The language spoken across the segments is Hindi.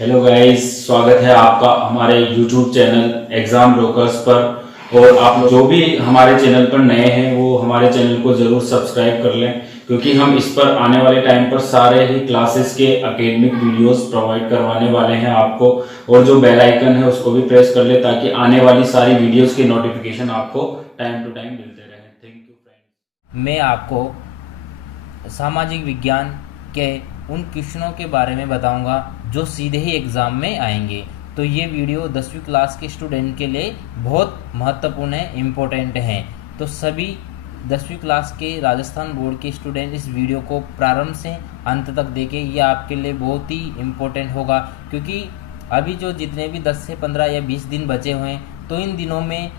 हेलो गाइस, स्वागत है आपका हमारे यूट्यूब चैनल एग्जाम ब्रोकर्स पर। और आप लोग जो भी हमारे चैनल पर नए हैं वो हमारे चैनल को ज़रूर सब्सक्राइब कर लें, क्योंकि हम इस पर आने वाले टाइम पर सारे ही क्लासेस के एकेडमिक वीडियोस प्रोवाइड करवाने वाले हैं आपको। और जो बेल आइकन है उसको भी प्रेस कर ले ताकि आने वाली सारी वीडियोस के नोटिफिकेशन आपको टाइम टू टाइम मिलते रहें। Thank you friends. मैं आपको सामाजिक विज्ञान के उन क्वेश्चनों के बारे में बताऊंगा जो सीधे ही एग्ज़ाम में आएंगे। तो ये वीडियो 10वीं क्लास के स्टूडेंट के लिए बहुत महत्वपूर्ण है, इम्पोर्टेंट है। तो सभी 10वीं क्लास के राजस्थान बोर्ड के स्टूडेंट इस वीडियो को प्रारंभ से अंत तक देखें। ये आपके लिए बहुत ही इम्पोर्टेंट होगा, क्योंकि अभी जो जितने भी 10 से 15 या 20 दिन बचे हुए हैं, तो इन दिनों में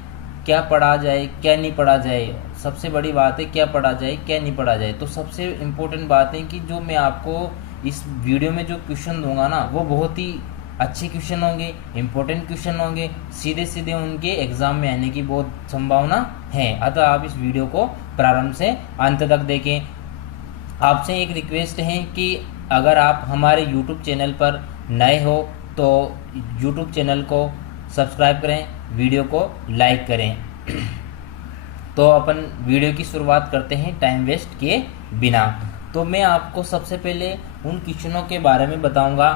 क्या पढ़ा जाए क्या नहीं पढ़ा जाए, सबसे बड़ी बात है क्या पढ़ा जाए क्या नहीं पढ़ा जाए। तो सबसे इम्पोर्टेंट बात है कि जो मैं आपको इस वीडियो में जो क्वेश्चन दूंगा ना, वो बहुत ही अच्छे क्वेश्चन होंगे, इम्पोर्टेंट क्वेश्चन होंगे, सीधे सीधे उनके एग्जाम में आने की बहुत संभावना है। अतः आप इस वीडियो को प्रारंभ से अंत तक देखें। आपसे एक रिक्वेस्ट है कि अगर आप हमारे यूट्यूब चैनल पर नए हो तो यूट्यूब चैनल को सब्सक्राइब करें, वीडियो को लाइक करें। तो अपन वीडियो की शुरुआत करते हैं टाइम वेस्ट किए बिना। तो मैं आपको सबसे पहले उन क्वेश्चनों के बारे में बताऊंगा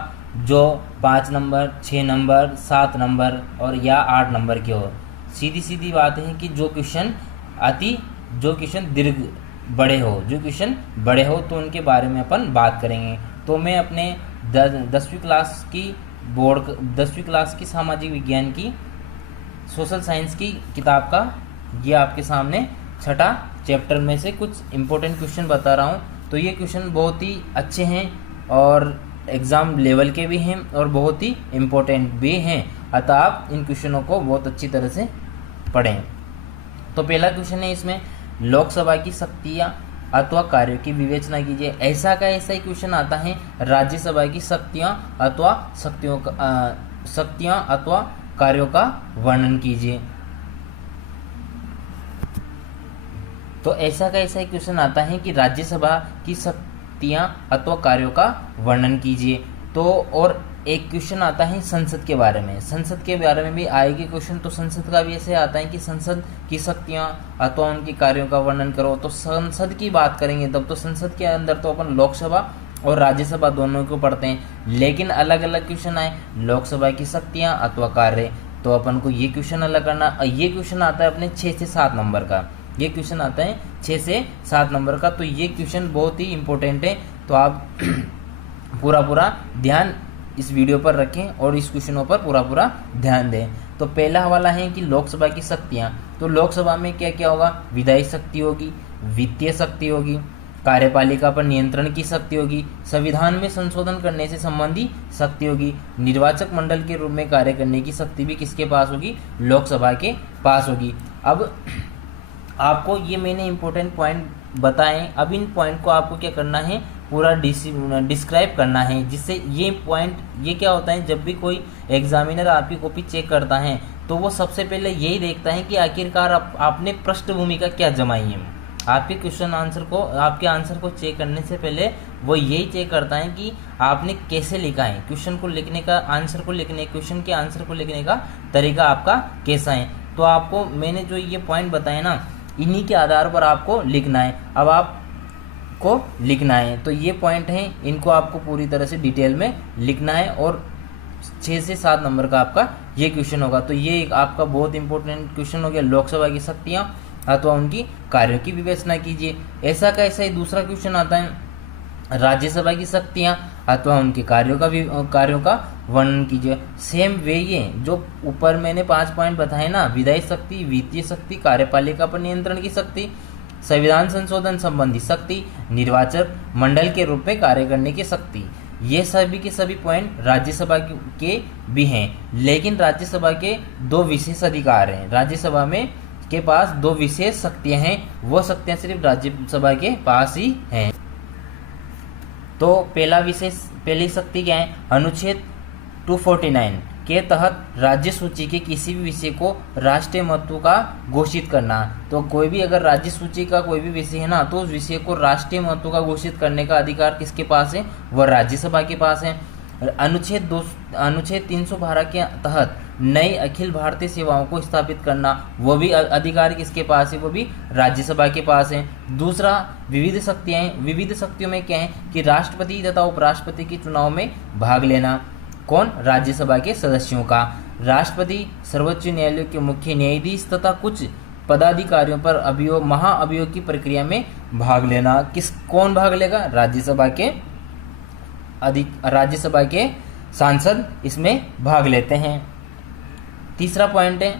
जो 5 नंबर, 6 नंबर, 7 नंबर और या 8 नंबर के हो। सीधी सीधी बात है कि जो क्वेश्चन दीर्घ बड़े हो तो उनके बारे में अपन बात करेंगे। तो मैं अपने 10वीं क्लास की सामाजिक विज्ञान की सोशल साइंस की किताब का ये आपके सामने छठा चैप्टर में से कुछ इम्पोर्टेंट क्वेश्चन बता रहा हूँ। तो ये क्वेश्चन बहुत ही अच्छे हैं और एग्ज़ाम लेवल के भी हैं और बहुत ही इम्पोर्टेंट भी हैं। अतः आप इन क्वेश्चनों को बहुत अच्छी तरह से पढ़ें। तो पहला क्वेश्चन है इसमें, लोकसभा की शक्तियाँ अथवा कार्यों की विवेचना कीजिए। ऐसा ही क्वेश्चन आता है, राज्यसभा की शक्तियाँ अथवा कार्यों का वर्णन कीजिए। तो ऐसा ही क्वेश्चन आता है कि राज्यसभा की शक्तियां अथवा कार्यों का वर्णन कीजिए। तो और एक क्वेश्चन आता है संसद के बारे में, संसद के बारे में भी आएगी क्वेश्चन। तो संसद का भी ऐसे आता है कि संसद की शक्तियां अथवा उनके कार्यों का वर्णन करो। तो संसद की बात करेंगे तब तो संसद के अंदर तो अपन लोकसभा और राज्यसभा दोनों को पढ़ते हैं, लेकिन अलग अलग क्वेश्चन आए लोकसभा की शक्तियां अथवा कार्य, तो अपन को ये क्वेश्चन अलग करना। ये क्वेश्चन आता है अपने 6 से 7 नंबर का, ये क्वेश्चन आता है 6 से 7 नंबर का। तो ये क्वेश्चन बहुत ही इंपॉर्टेंट है। तो आप पूरा ध्यान इस वीडियो पर रखें और इस क्वेश्चनों पर पूरा ध्यान दें। तो पहला वाला है कि लोकसभा की शक्तियाँ। तो लोकसभा में क्या क्या होगा, विधायी शक्ति होगी, वित्तीय शक्ति होगी, कार्यपालिका पर नियंत्रण की शक्ति होगी, संविधान में संशोधन करने से संबंधी शक्ति होगी, निर्वाचक मंडल के रूप में कार्य करने की शक्ति भी किसके पास होगी, लोकसभा के पास होगी। अब आपको ये मैंने इम्पोर्टेंट पॉइंट बताएं, अब इन पॉइंट को आपको क्या करना है, पूरा डिस्क्राइब करना है, जिससे ये पॉइंट ये क्या होता है, जब भी कोई एग्जामिनर आपकी कॉपी चेक करता है तो वो सबसे पहले यही देखता है कि आखिरकार आपने पृष्ठभूमि का क्या जमाई है। आपके आंसर को चेक करने से पहले वो यही चेक करता है कि आपने कैसे लिखा है, क्वेश्चन को लिखने का, क्वेश्चन के आंसर को लिखने का तरीका आपका कैसा है। तो आपको मैंने जो ये पॉइंट बताए ना, इन्हीं के आधार पर आपको लिखना है। अब आपको लिखना है तो ये पॉइंट हैं, इनको आपको पूरी तरह से डिटेल में लिखना है और 6 से 7 नंबर का आपका ये क्वेश्चन होगा। तो ये एक आपका बहुत इंपॉर्टेंट क्वेश्चन हो गया, लोकसभा की शक्तियाँ अथवा उनकी कार्यों की विवेचना कीजिए। ऐसा ही दूसरा क्वेश्चन आता है, राज्यसभा की शक्तियाँ अथवा उनके कार्यों का वर्णन कीजिए। सेम वे ये जो ऊपर मैंने 5 पॉइंट बताए ना, विधायी शक्ति, वित्तीय शक्ति, कार्यपालिका पर नियंत्रण की शक्ति, संविधान संशोधन संबंधी शक्ति, निर्वाचक मंडल के रूप में कार्य करने की शक्ति, ये सभी के सभी पॉइंट राज्यसभा के भी हैं। लेकिन राज्यसभा के 2 विशेष अधिकार हैं, राज्यसभा में के पास 2 विशेष शक्तियां हैं, वो शक्तियां सिर्फ राज्यसभा के पास ही हैं। तो पहली शक्ति क्या है, अनुच्छेद 249 के तहत राज्य सूची के किसी भी विषय को राष्ट्रीय महत्व का घोषित करना। तो कोई भी अगर राज्य सूची का कोई भी विषय है ना, तो उस विषय को राष्ट्रीय महत्व का घोषित करने का अधिकार किसके पास है, वह राज्यसभा के पास है। अनुच्छेद 312 के तहत नई अखिल भारतीय सेवाओं को स्थापित करना, वो भी अधिकार किसके पास है, वो भी राज्यसभा के पास है। दूसरा, विविध शक्तियों में क्या है कि राष्ट्रपति तथा उपराष्ट्रपति के चुनाव में भाग लेना, कौन, राज्यसभा के सदस्यों का। राष्ट्रपति, सर्वोच्च न्यायालय के मुख्य न्यायाधीश तथा कुछ पदाधिकारियों पर महाअभियोग की प्रक्रिया में भाग लेना। कौन भाग लेगा, राज्यसभा के सांसद इसमें भाग लेते हैं। तीसरा पॉइंट है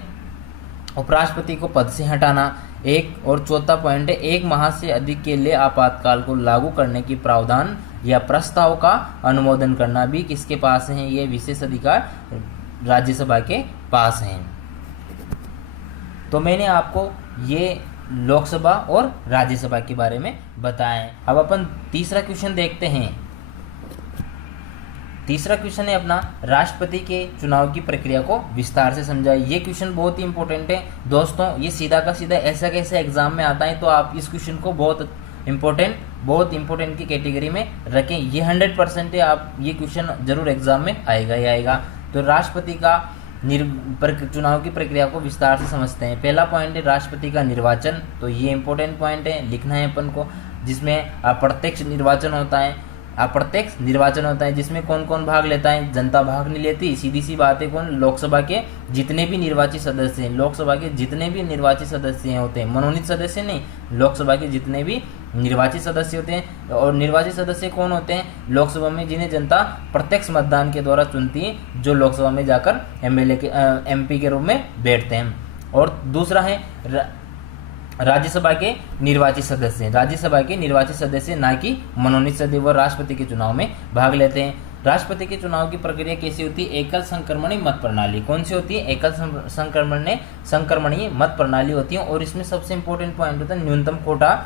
उपराष्ट्रपति को पद से हटाना, एक। और चौथा पॉइंट है 1 माह से अधिक के लिए आपातकाल को लागू करने की प्रावधान या प्रस्ताव का अनुमोदन करना भी किसके पास है, ये विशेष अधिकार राज्यसभा के पास हैं। तो मैंने आपको ये लोकसभा और राज्यसभा के बारे में बताया है। अब अपन तीसरा क्वेश्चन देखते हैं। तीसरा क्वेश्चन है अपना, राष्ट्रपति के चुनाव की प्रक्रिया को विस्तार से समझाएं। ये क्वेश्चन बहुत ही इंपॉर्टेंट है दोस्तों, ये सीधा का सीधा ऐसा कैसे एग्जाम में आता है, तो आप इस क्वेश्चन को बहुत इंपॉर्टेंट की कैटेगरी में रखें। ये 100% है, आप ये क्वेश्चन जरूर एग्जाम में आएगा ही आएगा। तो राष्ट्रपति का चुनाव की प्रक्रिया को विस्तार से समझते हैं। पहला पॉइंट है राष्ट्रपति का निर्वाचन, तो ये इंपॉर्टेंट पॉइंट है, लिखना है अपन को, जिसमें अप्रत्यक्ष निर्वाचन होता है, जिसमें कौन कौन भाग लेता है, जनता भाग नहीं लेती, सीधी सी बात है। कौन, लोकसभा के जितने भी निर्वाचित सदस्य हैं, लोकसभा के जितने भी निर्वाचित सदस्य होते हैं, मनोनीत सदस्य नहीं, लोकसभा के जितने भी निर्वाचित सदस्य होते हैं। और निर्वाचित सदस्य कौन होते हैं, लोकसभा में जिन्हें जनता प्रत्यक्ष मतदान के द्वारा चुनती है, जो लोकसभा में जाकर MP के रूप में बैठते हैं। और दूसरा है राज्यसभा के निर्वाचित सदस्य, ना कि मनोनीत सदस्य, वो राष्ट्रपति के चुनाव में भाग लेते हैं। राष्ट्रपति के चुनाव की प्रक्रिया कैसी होती है, एकल संक्रमणीय मत प्रणाली। कौन सी होती है, एकल संक्रमणीय मत प्रणाली होती है। और इसमें सबसे इंपॉर्टेंट पॉइंट होता है न्यूनतम कोटा।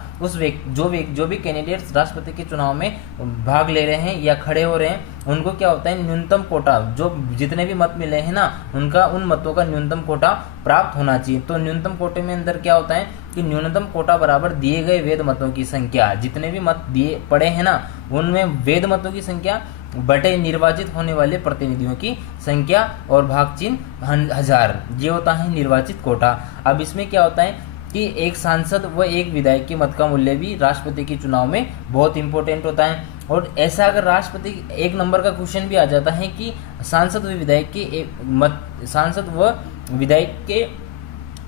जो भी कैंडिडेट्स राष्ट्रपति के चुनाव में भाग ले रहे हैं या खड़े हो रहे हैं, उनको क्या होता है, न्यूनतम कोटा, जो जितने भी मत मिले हैं ना, उन मतों का न्यूनतम कोटा प्राप्त होना चाहिए। तो न्यूनतम कोटे में अंदर क्या होता है कि न्यूनतम कोटा बराबर दिए गए वैध मतों की संख्या, जितने भी मत दिए पड़े हैं ना, उनमें वैध मतों की संख्या बटे निर्वाचित होने वाले प्रतिनिधियों की संख्या और भाग चिन्ह 1000, ये होता है निर्वाचित कोटा। अब इसमें क्या होता है कि एक सांसद व एक विधायक के मत का मूल्य भी राष्ट्रपति के चुनाव में बहुत इंपॉर्टेंट होता है। और ऐसा अगर राष्ट्रपति 1 नंबर का क्वेश्चन भी आ जाता है कि सांसद व विधायक के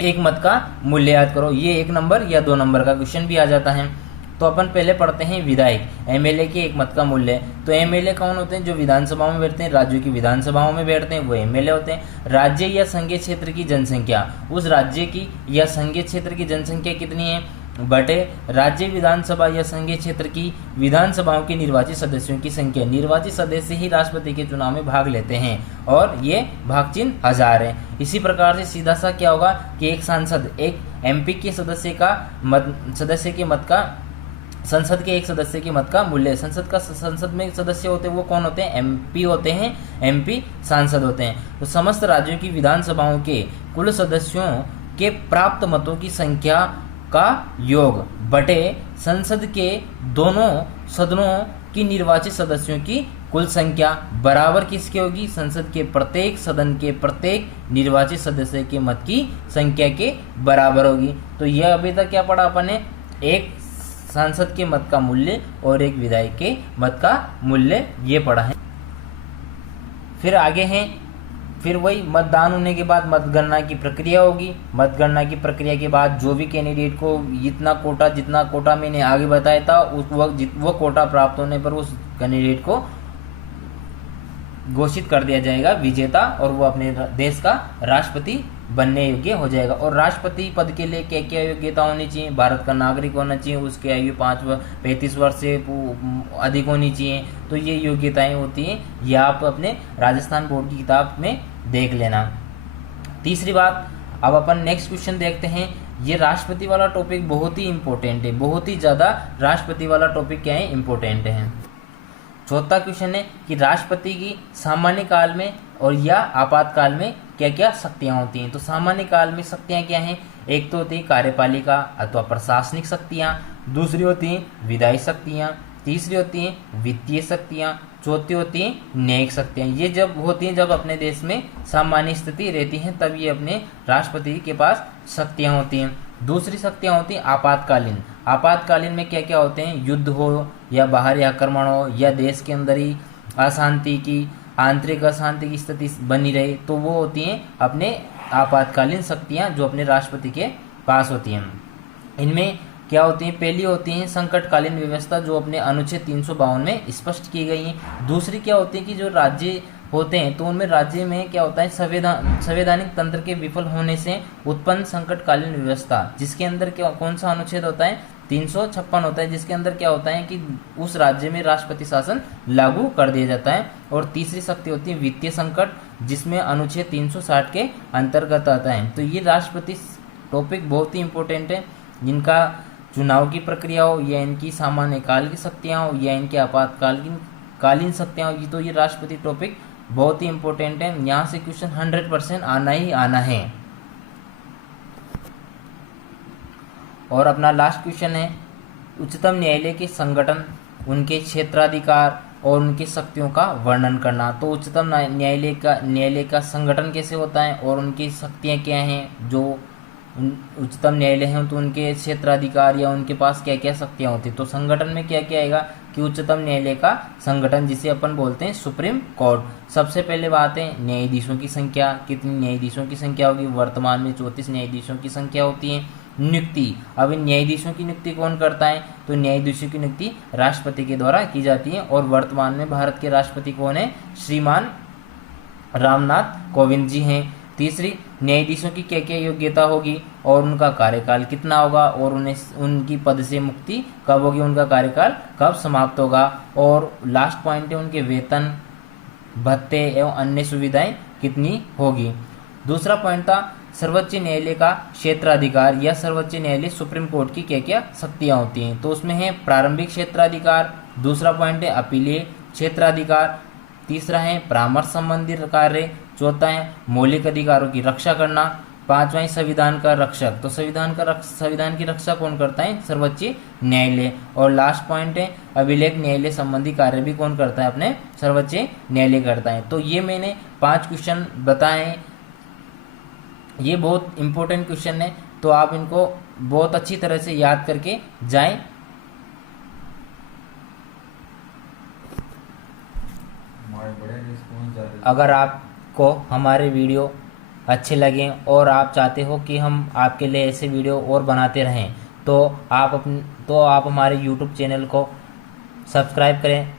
एक मत का मूल्य याद करो, ये 1 नंबर या 2 नंबर का क्वेश्चन भी आ जाता है। तो अपन पहले पढ़ते हैं विधायक, MLA के एक मत का मूल्य। तो MLA कौन होते हैं, जो विधानसभाओं में बैठते हैं, राज्यों की विधानसभाओं में बैठते हैं, वो MLA होते हैं। राज्य या संघीय क्षेत्र की जनसंख्या, उस राज्य की या संघीय क्षेत्र की जनसंख्या कितनी है, बटे राज्य विधानसभा या संघीय क्षेत्र की विधानसभाओं के निर्वाचित सदस्यों की संख्या। निर्वाचित सदस्य ही राष्ट्रपति के चुनाव में भाग लेते हैं और ये भाग चिन्ह 1000 है। इसी प्रकार से सीधा सा क्या होगा कि एक सांसद, एक MP के सदस्य के मत का, संसद के एक सदस्य के मत का मूल्य, संसद में सदस्य होते हैं वो कौन होते हैं, MP होते हैं, MP सांसद होते हैं। तो समस्त राज्यों की विधानसभाओं के कुल सदस्यों के प्राप्त मतों की संख्या का योग बटे संसद के दोनों सदनों की निर्वाचित सदस्यों की कुल संख्या बराबर किसके होगी, संसद के प्रत्येक सदन के प्रत्येक निर्वाचित सदस्य के मत की संख्या के बराबर होगी। तो यह अभी तक क्या पढ़ा अपन ने, एक सांसद के मत का मूल्य और एक विधायक के मत का मूल्य, ये पढ़ा है। फिर आगे हैं, फिर वही मतदान होने के बाद मतगणना की प्रक्रिया होगी। मतगणना की प्रक्रिया के बाद जो भी कैंडिडेट को जितना कोटा मैंने आगे बताया था, वो कोटा प्राप्त होने पर उस कैंडिडेट को घोषित कर दिया जाएगा विजेता और वो अपने देश का राष्ट्रपति बनने योग्य हो जाएगा। और राष्ट्रपति पद के लिए क्या क्या योग्यता होनी चाहिए, भारत का नागरिक होना चाहिए, उसकी आयु 35 वर्ष से अधिक होनी चाहिए। तो ये योग्यताएं होती हैं, ये आप अपने राजस्थान बोर्ड की किताब में देख लेना। तीसरी बात, अब अपन नेक्स्ट क्वेश्चन देखते हैं। ये राष्ट्रपति वाला टॉपिक बहुत ही इंपॉर्टेंट है, बहुत ही ज़्यादा राष्ट्रपति वाला टॉपिक क्या है, इंपॉर्टेंट है। चौथा क्वेश्चन है कि राष्ट्रपति की सामान्य काल में और या आपातकाल में क्या क्या शक्तियां होती हैं। तो सामान्य काल में शक्तियां क्या हैं, एक तो होती है कार्यपालिका अथवा प्रशासनिक शक्तियां, दूसरी होती हैं विधायी शक्तियां, तीसरी होती हैं वित्तीय शक्तियां, चौथी होती हैं न्यायिक शक्तियां। ये जब होती हैं जब अपने देश में सामान्य स्थिति रहती है तब ये अपने राष्ट्रपति के पास शक्तियां होती हैं। दूसरी शक्तियां होती हैं आपातकालीन। आपातकालीन में क्या क्या होते हैं, युद्ध हो या बाहरी आक्रमण हो या देश के अंदर ही अशांति की आंतरिक अशांति की स्थिति बनी रहे, तो वो होती हैं अपने आपातकालीन शक्तियां जो अपने राष्ट्रपति के पास होती हैं। इनमें क्या होती हैं, पहली होती है संकटकालीन व्यवस्था जो अपने अनुच्छेद 352 में स्पष्ट की गई है। दूसरी क्या होती है कि जो राज्य होते हैं तो उनमें राज्य में क्या होता है संवैधानिक तंत्र के विफल होने से उत्पन्न संकटकालीन व्यवस्था, जिसके अंदर क्या कौन सा अनुच्छेद होता है 356 होता है, जिसके अंदर क्या होता है कि उस राज्य में राष्ट्रपति शासन लागू कर दिया जाता है। और तीसरी शक्ति होती है वित्तीय संकट, जिसमें अनुच्छेद 360 के अंतर्गत आता है। तो ये राष्ट्रपति टॉपिक बहुत ही इंपॉर्टेंट है, जिनका चुनाव की प्रक्रिया हो या इनकी सामान्य काल की शक्तियाँ हो या इनके आपातकालीन शक्तियाँ हो, तो ये राष्ट्रपति टॉपिक बहुत ही इंपॉर्टेंट है। यहाँ से क्वेश्चन 100% आना ही आना है। और अपना लास्ट क्वेश्चन है उच्चतम न्यायालय के संगठन, उनके क्षेत्राधिकार और उनकी शक्तियों का वर्णन करना। तो उच्चतम न्यायालय का संगठन कैसे होता है और उनकी शक्तियाँ क्या हैं, जो उच्चतम न्यायालय हैं तो उनके क्षेत्राधिकार या उनके पास क्या क्या शक्तियाँ होती। तो संगठन में क्या क्या आएगा कि उच्चतम न्यायालय का संगठन जिसे अपन बोलते हैं सुप्रीम कोर्ट। सबसे पहले बात है न्यायाधीशों की संख्या, कितनी न्यायाधीशों की संख्या होगी, वर्तमान में 34 न्यायाधीशों की संख्या होती है। नियुक्ति, अब इन न्यायाधीशों की नियुक्ति कौन करता है, तो न्यायाधीशों की नियुक्ति राष्ट्रपति के द्वारा की जाती है। और वर्तमान में भारत के राष्ट्रपति कौन है, श्रीमान रामनाथ कोविंद जी हैं। तीसरी, न्यायाधीशों की क्या क्या योग्यता होगी और उनका कार्यकाल कितना होगा और उन्हें उनकी पद से मुक्ति कब होगी, उनका कार्यकाल कब समाप्त होगा। और लास्ट पॉइंट है उनके वेतन भत्ते एवं अन्य सुविधाएं कितनी होगी। दूसरा पॉइंट था सर्वोच्च न्यायालय का क्षेत्राधिकार या सर्वोच्च न्यायालय सुप्रीम कोर्ट की क्या क्या शक्तियां होती हैं। तो उसमें है प्रारंभिक क्षेत्राधिकार, दूसरा पॉइंट है अपीलीय क्षेत्राधिकार, तीसरा है परामर्श संबंधी कार्य, चौथा है मौलिक अधिकारों की रक्षा करना, पांचवा है संविधान का रक्षक। तो संविधान की रक्षा कौन करता है, सर्वोच्च न्यायालय। और लास्ट पॉइंट है अभिलेख न्यायालय संबंधी कार्य भी कौन करता है, अपने सर्वोच्च न्यायालय करता है। तो ये मैंने 5 क्वेश्चन बताए, ये बहुत इंपॉर्टेंट क्वेश्चन है, तो आप इनको बहुत अच्छी तरह से याद करके जाएं। अगर आपको हमारे वीडियो अच्छे लगें और आप चाहते हो कि हम आपके लिए ऐसे वीडियो और बनाते रहें, तो आप हमारे YouTube चैनल को सब्सक्राइब करें।